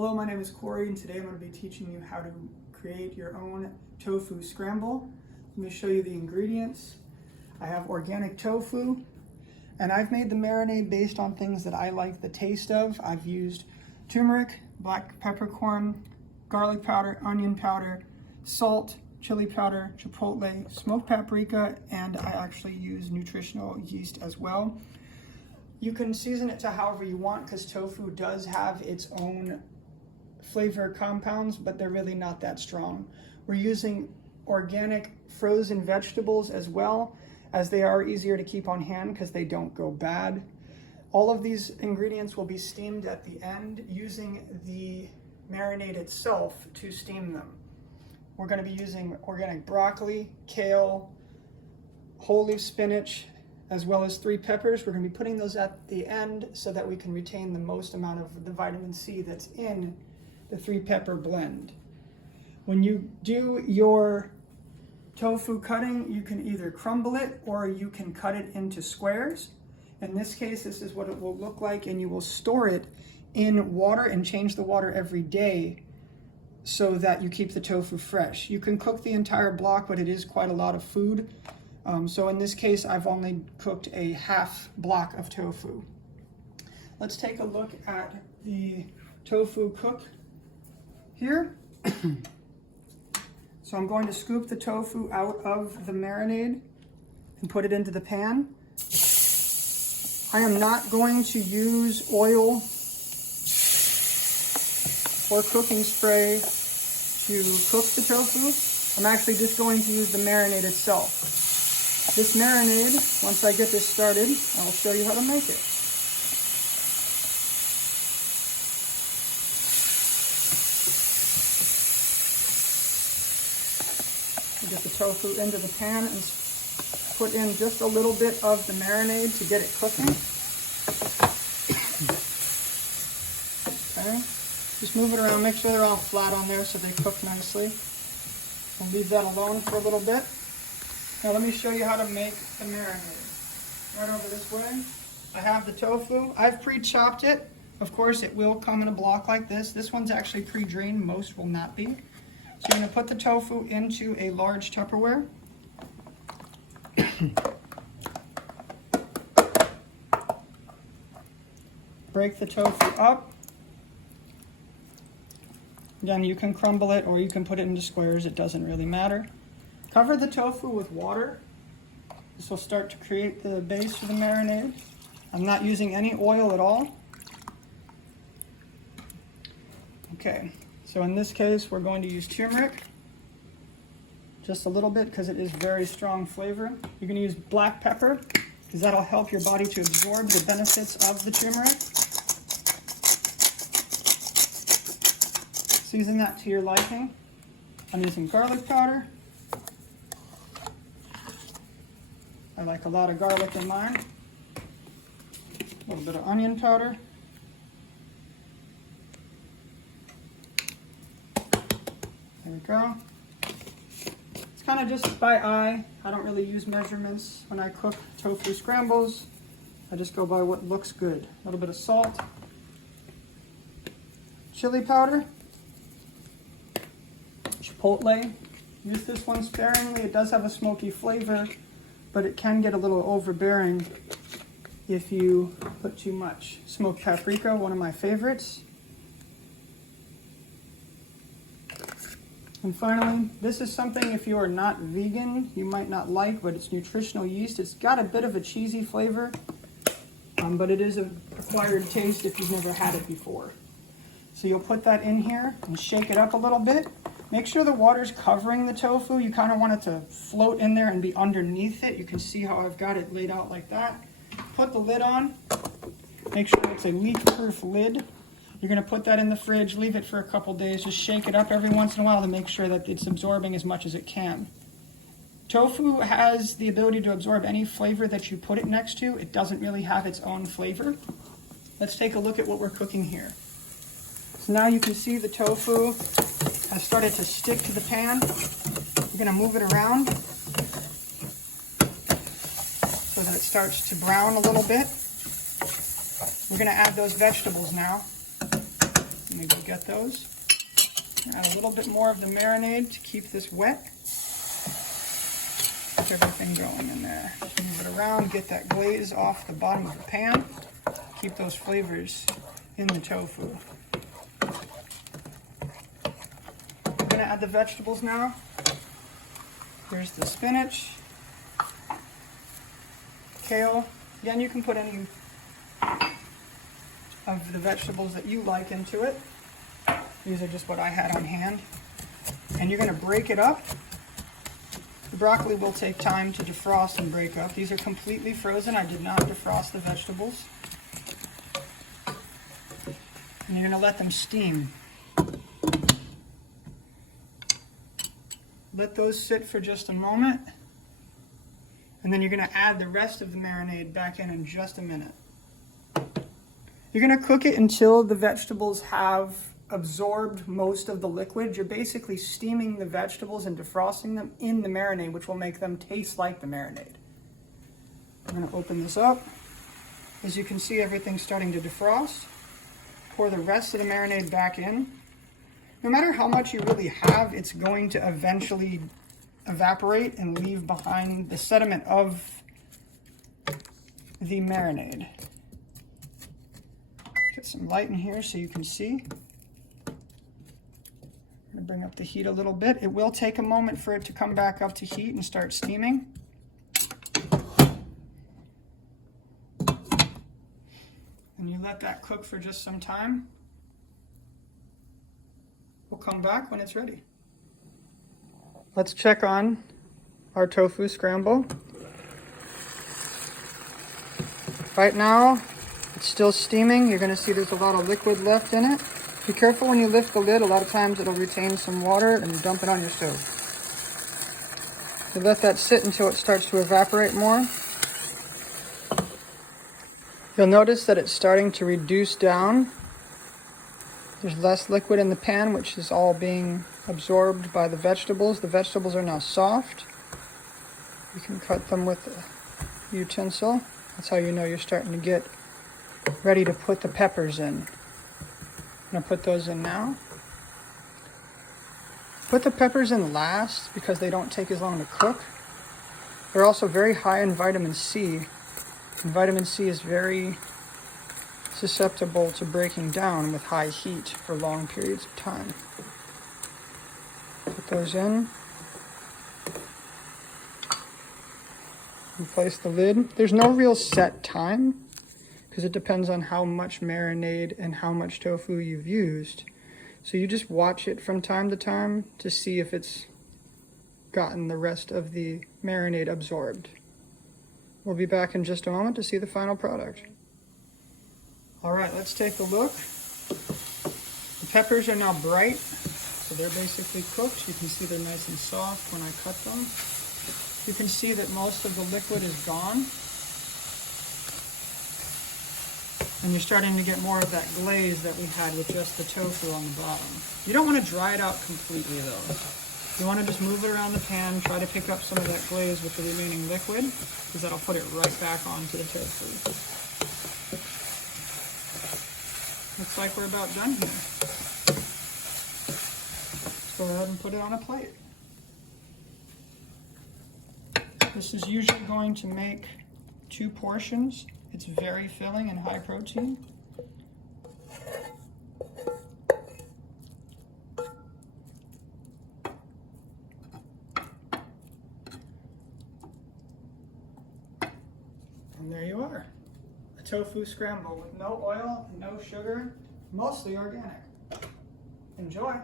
Hello, my name is Corey, and today I'm going to be teaching you how to create your own tofu scramble. Let me show you the ingredients. I have organic tofu, and I've made the marinade based on things that I like the taste of. I've used turmeric, black peppercorn, garlic powder, onion powder, salt, chili powder, chipotle, smoked paprika, and I actually use nutritional yeast as well. You can season it to however you want because tofu does have its own flavor compounds, but they're really not that strong. We're using organic frozen vegetables as well, as they are easier to keep on hand because they don't go bad. All of these ingredients will be steamed at the end using the marinade itself to steam them. We're going to be using organic broccoli, kale, whole leaf spinach, as well as 3 peppers. We're going to be putting those at the end so that we can retain the most amount of the vitamin C that's in the 3 pepper blend. When you do your tofu cutting, you can either crumble it or you can cut it into squares. In this case, this is what it will look like, and you will store it in water and change the water every day so that you keep the tofu fresh. You can cook the entire block, but it is quite a lot of food. So in this case, I've only cooked a half block of tofu. Let's take a look at the tofu cook here. So I'm going to scoop the tofu out of the marinade and put it into the pan. I am not going to use oil or cooking spray to cook the tofu. I'm actually just going to use the marinade itself. This marinade, once I get this started, I'll show you how to make it. Get the tofu into the pan and put in just a little bit of the marinade to get it cooking. Okay, just move it around, make sure they're all flat on there so they cook nicely. We'll leave that alone for a little bit. Now let me show you how to make the marinade. Right over this way. I have the tofu. I've pre-chopped it. Of course, it will come in a block like this. This one's actually pre-drained. Most will not be. So you're going to put the tofu into a large Tupperware. Break the tofu up. Again, you can crumble it or you can put it into squares. It doesn't really matter. Cover the tofu with water. This will start to create the base for the marinade. I'm not using any oil at all. Okay. So in this case, we're going to use turmeric, just a little bit because it is very strong flavor. You're going to use black pepper because that'll help your body to absorb the benefits of the turmeric. Season that to your liking. I'm using garlic powder. I like a lot of garlic in mine. A little bit of onion powder. There we go. It's kind of just by eye. I don't really use measurements when I cook tofu scrambles. I just go by what looks good. A little bit of salt. Chili powder. Chipotle. Use this one sparingly. It does have a smoky flavor, but it can get a little overbearing if you put too much. Smoked paprika, one of my favorites. And finally, this is something if you are not vegan, you might not like, but it's nutritional yeast. It's got a bit of a cheesy flavor, but it is an acquired taste if you've never had it before. So you'll put that in here and shake it up a little bit. Make sure the water's covering the tofu. You kind of want it to float in there and be underneath it. You can see how I've got it laid out like that. Put the lid on. Make sure it's a leak-proof lid. You're going to put that in the fridge, leave it for a couple days, just shake it up every once in a while to make sure that it's absorbing as much as it can. Tofu has the ability to absorb any flavor that you put it next to. It doesn't really have its own flavor. Let's take a look at what we're cooking here. So now you can see the tofu has started to stick to the pan. We're going to move it around so that it starts to brown a little bit. We're going to add those vegetables now. Let me go get those. Add a little bit more of the marinade to keep this wet. Get everything going in there. Move it around, get that glaze off the bottom of the pan. Keep those flavors in the tofu. I'm gonna add the vegetables now. Here's the spinach, kale. Again, you can put any of the vegetables that you like into it. These are just what I had on hand. And you're gonna break it up. The broccoli will take time to defrost and break up. These are completely frozen. I did not defrost the vegetables. And you're gonna let them steam. Let those sit for just a moment. And then you're gonna add the rest of the marinade back in just a minute. You're gonna cook it until the vegetables have absorbed most of the liquid. You're basically steaming the vegetables and defrosting them in the marinade, which will make them taste like the marinade. I'm gonna open this up. As you can see, everything's starting to defrost. Pour the rest of the marinade back in. No matter how much you really have, it's going to eventually evaporate and leave behind the sediment of the marinade. Get some light in here so you can see. I'm gonna bring up the heat a little bit. It will take a moment for it to come back up to heat and start steaming. And you let that cook for just some time. We'll come back when it's ready. Let's check on our tofu scramble. Right now, it's still steaming. You're gonna see there's a lot of liquid left in it. Be careful when you lift the lid. A lot of times it'll retain some water and dump it on your stove. So let that sit until it starts to evaporate more. You'll notice that it's starting to reduce down. There's less liquid in the pan, which is all being absorbed by the vegetables. The vegetables are now soft. You can cut them with a utensil. That's how you know you're starting to get ready to put the peppers in. I'm gonna put those in now. Put the peppers in last because they don't take as long to cook. They're also very high in vitamin C. And vitamin C is very susceptible to breaking down with high heat for long periods of time. Put those in. And place the lid. There's no real set time because it depends on how much marinade and how much tofu you've used. So you just watch it from time to time to see if it's gotten the rest of the marinade absorbed. We'll be back in just a moment to see the final product. All right, let's take a look. The peppers are now bright, so they're basically cooked. You can see they're nice and soft when I cut them. You can see that most of the liquid is gone. And you're starting to get more of that glaze that we had with just the tofu on the bottom. You don't want to dry it out completely though. You want to just move it around the pan, try to pick up some of that glaze with the remaining liquid, because that'll put it right back onto the tofu. Looks like we're about done here. Let's go ahead and put it on a plate. This is usually going to make 2 portions. It's very filling and high protein. And there you are. A tofu scramble with no oil, no sugar, mostly organic. Enjoy.